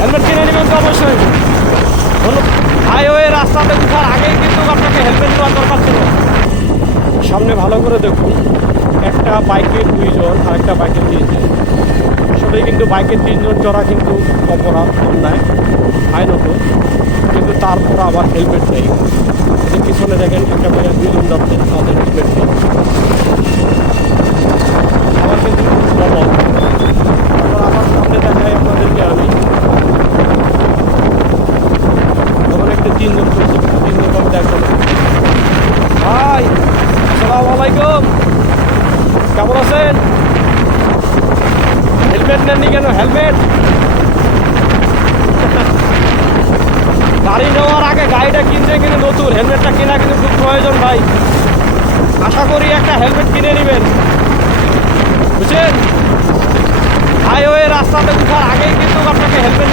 Helmet কিনে নেবেন তো অবশ্যই। হাইওয়ে রাস্তাতে উঠার আগেই কিন্তু আপনাকে হেলমেট নেওয়ার দরকার ছিল। সামনে ভালো করে দেখুন, একটা বাইকের দুইজন আর একটা বাইকের তিনজন। আসলে কিন্তু বাইকের তিনজন চড়া কিন্তু অপরাধ, অন্যায়, আইনত, কিন্তু তারপর আবার হেলমেট নেই। এই পিছনে দেখেন একটা বাইকের দুইজন যাচ্ছে, তাদের হেলমেট নেই। আবার কিন্তু ডবল। তারপর আবার সামনে দেখাই আপনাদেরকে আমি, তখন একটা তিনজন চলছে, তিনজন আমি দেখলাম। ভাই আসসালামু আলাইকুম, কেমন আছেন? হেলমেট নেননি কেন? হেলমেট গাড়ি নেওয়ার আগে গাড়িটা কিনতে কিন্তু নতুন, হেলমেটটা কেনা কিন্তু খুব প্রয়োজন ভাই। আশা করি একটা হেলমেট কিনে নেবেন, বুঝছেন? হাইওয়ে রাস্তাতে উঠার আগেই কিন্তু আপনাকে হেলমেট